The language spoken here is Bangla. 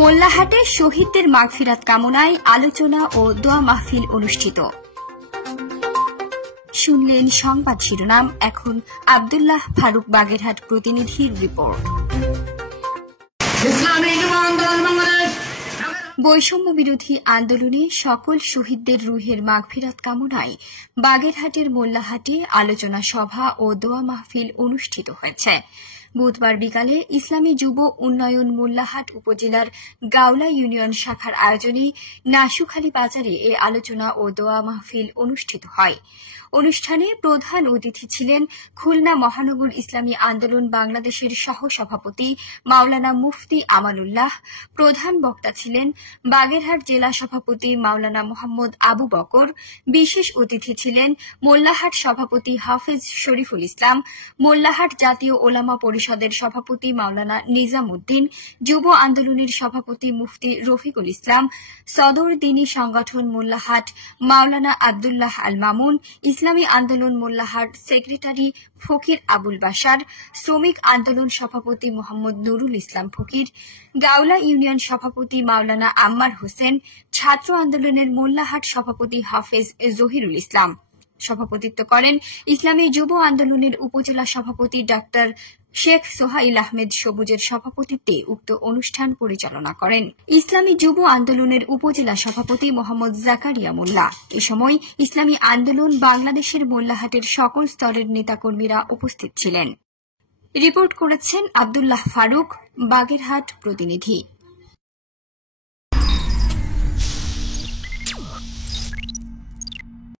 মোল্লাহাটে শহীদদের মাগফিরাত কামনায় আলোচনা ও দোয়া মাহফিল অনুষ্ঠিত। শুনলেন সংবাদ শিরোনাম। এখন আব্দুল্লাহ ফারুক বাগেরহাট প্রতিনিধির রিপোর্ট। বৈষম্য বিরোধী আন্দোলনে সকল শহীদদের রুহের মাগফিরাত কামনায় বাগেরহাটের মোল্লাহাটে আলোচনা সভা ও দোয়া মাহফিল অনুষ্ঠিত হয়েছে। বুধবার বিকালে ইসলামী যুব উন্নয়ন মোল্লাহাট উপজেলার গাওলা ইউনিয়ন শাখার আয়োজনে নাশুখালী বাজারে এ আলোচনা ও দোয়া মাহফিল অনুষ্ঠিত হয়। অনুষ্ঠানে প্রধান অতিথি ছিলেন খুলনা মহানগর ইসলামী আন্দোলন বাংলাদেশের সহসভাপতি মাওলানা মুফতি আমানুল্লাহ। প্রধান বক্তা ছিলেন বাগেরহাট জেলা সভাপতি মাওলানা মোহাম্মদ আবু বকর। বিশেষ অতিথি ছিলেন মোল্লাহাট সভাপতি হাফেজ শরীফুল ইসলাম, মোল্লাহাট জাতীয় ওলামা পরিষদের সভাপতি মাওলানা নিজাম উদ্দিন, যুব আন্দোলনের সভাপতি মুফতি রফিকুল ইসলাম, সদর দ্বীনী সংগঠন মোল্লাহাট মাওলানা আব্দুল্লাহ আল মামুন, ইসলামী আন্দোলন মোল্লাহাট সেক্রেটারি ফকির আবুল বাশার, শ্রমিক আন্দোলন সভাপতি মোহাম্মদ নুরুল ইসলাম ফকির, গাওলা ইউনিয়ন সভাপতি মাওলানা আম্মার হোসেন, ছাত্র আন্দোলনের মোল্লাহাট সভাপতি হাফেজ জহিরুল ইসলাম। সভাপতিত্ব করেন ইসলামী যুব আন্দোলনের উপজেলা সভাপতি ডাক্তার শেখ সোহাইল আহমেদ সবুজের সভাপতিত্বে উক্ত অনুষ্ঠান পরিচালনা করেন ইসলামী যুব আন্দোলনের উপজেলা সভাপতি মোহাম্মদ জাকারিয়া মোল্লা। এ সময় ইসলামী আন্দোলন বাংলাদেশের মোল্লাহাটের সকল স্তরের নেতাকর্মীরা উপস্থিত ছিলেন। রিপোর্ট করেছেন আব্দুল্লাহ ফারুক, বাগেরহাট প্রতিনিধি।